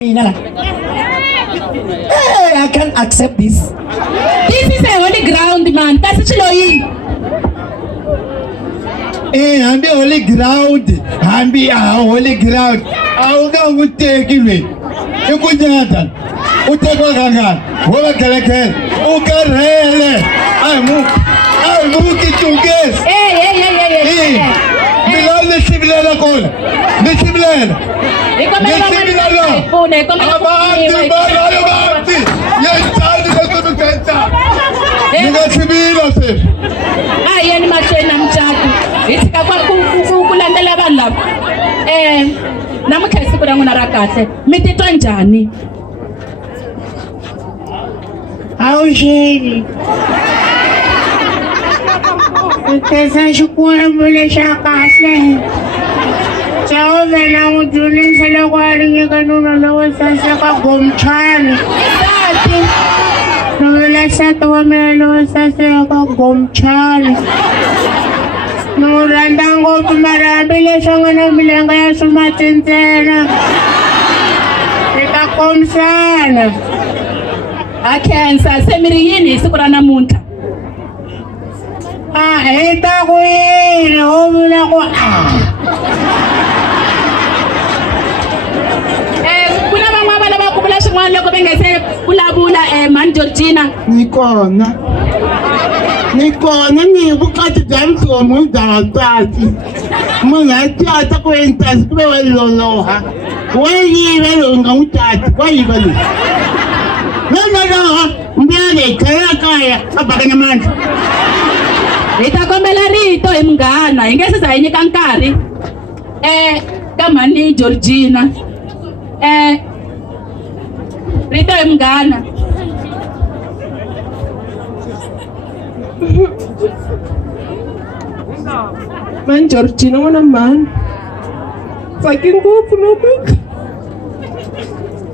Hey, I can't accept this. This is a holy ground, man. Kasi chiloyi. Hambi holy ground. Hambi holy ground. Awuka nguteki we. Ikunyata. Utekwa kangana. Woba kelekele. Ukarele. Amu kitunges. Hey. Bilal nisibilela kola. Nisibilela. Ayeni mashena mthathu ithika kulandela abantu lapha namuhla isiku langona ra kahle mi titwa njhani Awusheni Kesa xikwembu lexa kahle Jehova na n'wi dzunisa loko a ri nyika nuna lowo saseka Gomchani nuna nsati wa mina lowo saseka Gomchani ni n'wi rhandza ngopfu mara hambileswi a nga na milenge ya swimati ntsena hi ta khomisana ha khensa se mi ri yini hi siku ra namuntlha hi ta ku yini wo vula ku swin'wana loko va nga se vulavula mani Georgina ni kona ni vukati bya vutomi bya wansati munhu a tata ku entasi ku ve wa loloha wa yiva loyi nga n'wi tati wa yiva loyi wa loloha mbuyelo hi tlhelela kaya a bakanya mandla hi ta kombela rito hi munghana hi nge se za hi nyika nkarhi ka mani Georgina rito hi munghana mani Georgina n'wana mani tsaki ngopfu loko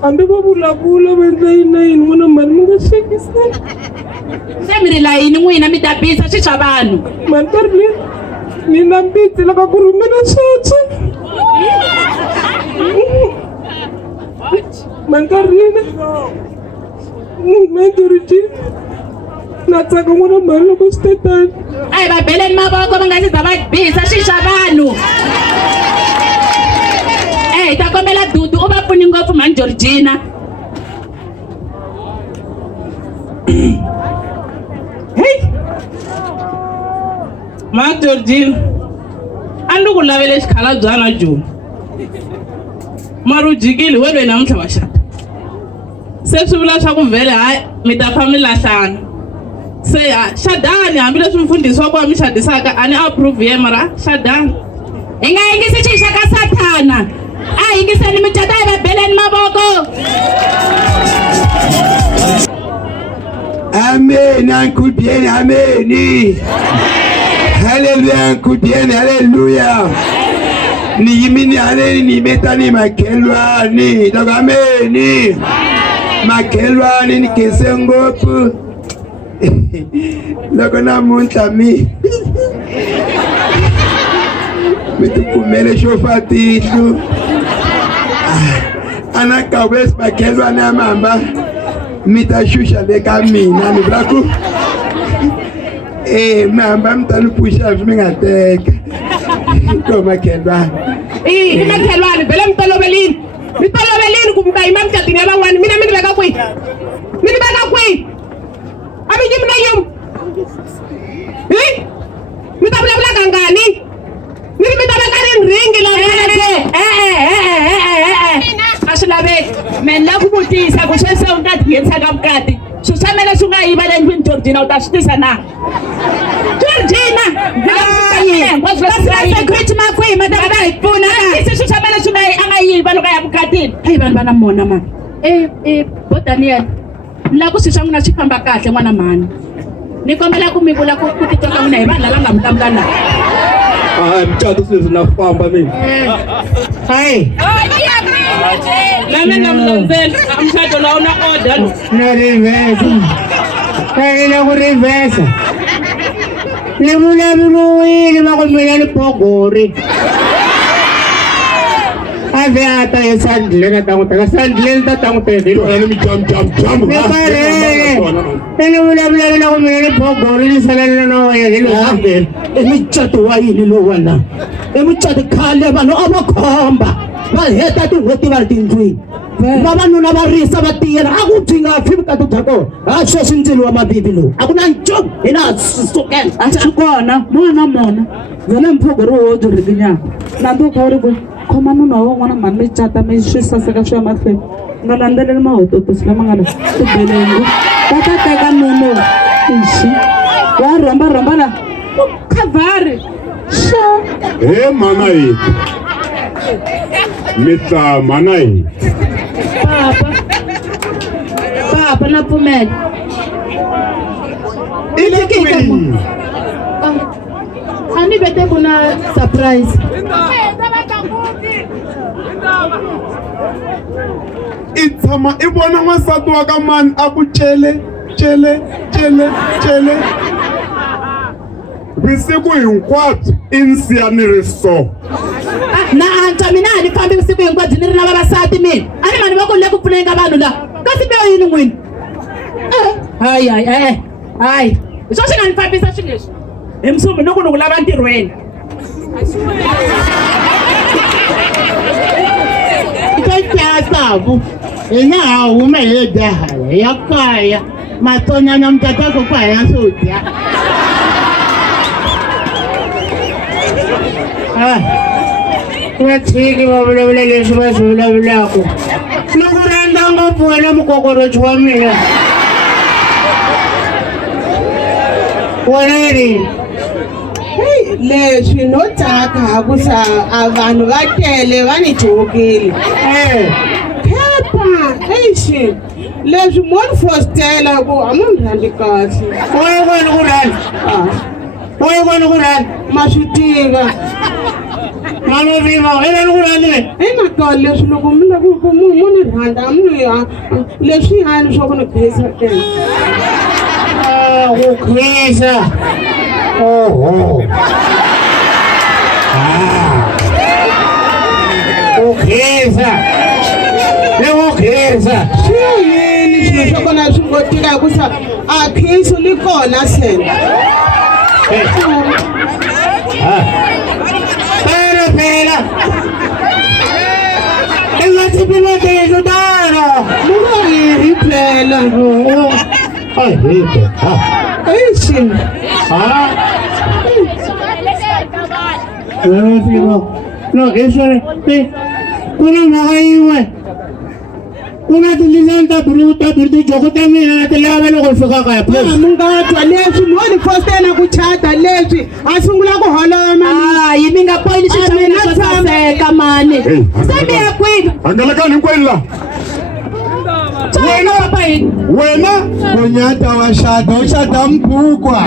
hambi va vulavula va endla yini na yini n'wana mani mi nga hlekisani se mi ri layini n'wina mi ta bisa swi swa vanhu mani karhi ni na mbitsi loko ku rhumela sweswo mani karhina mani Georgina na tsaka n'wana mani loko swi te tani a hi va beleni mavoko va nga si za va bisa swi swa vanhu hi ta kombela Dudu u va pfuni ngopfu mani Georgina hey mani Georgina a ni ku lavele xikhalabyanwa Joni mara u jikile we loyi namuntlha wa xata se swi vula swa ku vhele hayi mi ta fa mi lahlana se xadani hambileswi mfundhisi wa ku mi xadisaka a ni approve ye mara xadani hi nga yingisi xixa ka Sathana a yingiseni micata hi va beleni mavoko Amen, Uncle Bien, amen. Hallelujah, Uncle Bien, hallelujah. Ni yimini hale ni metani makelwani dogameni makelwani ni kesengopu loko namuntlha mitukumele xofatihlu anakawesi makelwani amamba mitashusha leka mina ni vula ku mi hamba mi ta ni pfuxa swi mi nga teka to makhelwani hi makhelwani vhele mi tolovelini ku mi ta yima micatini ya van'wani mina mi ni veka kwihi a mi yimi na yimi mi ta vulavula kangani mi ta veka rinringi a swi laveki me ni la ku vutisa ku sweswi u ta tinghenisa ka vukati swi swa mene swi nga yiva le ndlwini Georgina u ta swi tisa na Georgina security makwihi ma ta hi pfuna swi swa mene swi nga a nga yiva loko a ya vukatini heyi vanhu va na mona mani bo Daniel ni la ku swi swa n'wina swi famba kahle n'wana mani ni kombela ku mi vula ku titwa ka n'wina hi vanhu lava nga mi tlangana mucato sweswi na famba mina hayi na mina mlandzeli mucato lawu na order na rivesa na ku rivesa ni vulavuriwile va ku mina ni bogori ata esandleni ta n'wi teka sandleni ta n'wi teka Ni mi jam. ni vulavula ku mina ni bogori ni salela na wena hi lo sandleni Mucato wa yini lowu wena? Mucato khale vanhu a va khomba va heta tin'hweti va ri tindlwini vavanuna va risa va tiyela a ku byi nga fi vukati bya kona ha sweswi ndzilo wa mabibi lowu a ku na nchumu hina ha sukela a swi kona mona vona mpfhuka ri wo byi rikinyana nambe u kha u ri ku khoma nuna wa n'wana mani mi cata mi swi saseka swi ya mahlweni nga landzeleli mahototosi lama nga la tibelengu va ta teka nunu ixi wa rhombarhomba la khavari xa Mana hii. Mr. Mana hii. papa na pfumela a ni vete ku na surprise I tshama I vona n'wansati wa ka mani a ku cele visiku hinkwabyo I nsiya ni ri so na antswa mina a ni fambi vusiku hinkwabyo ni ri na vavasati mina a ni mani va ku le ku pfuneni ka vanhu laha kasi mbewu yini n'wini hayi hi swo swi nga ni fambisa swi leswi hi musumbi ni ku ni ku lava ntirhweni Sabu ina ha huma hi le jahala ya kaya matsonyana mtatako ku haya swo dya Tshiki va vulavula leswi va swi vulavulaka loko rhandza ngopfu wena mukokorochi wa mina wena yini leswi no tsaka ku sa a vanhu va tele va ni jokile phepha eishi leswi mo ni fostela ku a mu rhandzi kahle oye kona ku rhandza ma swi tiva mama viva ina ni ku rhandza i mhaka leswi loko mi lava ku mu ni rhandza leswi hani swa ku ni khesa tena ku khisa oho ukhisa swi yini swilo swa kona swi ngotika ku sa a khiso li kona sena Pera ina tipilo tezo dara mu nga yi riplela eishi no eso kuna mwayiwe kuna tilizanta bruta birdi jokota mina tilava loko fika ka phela mu nga twa leswi mo ni fostela ku chata leswi a sungula ku holoma hayi mi nga boyini swi swa mina swo saseka mani se mi ya kwini hangalakani hinkwenu la wena papa yini wena Kunyata wa shada ushada mpukwa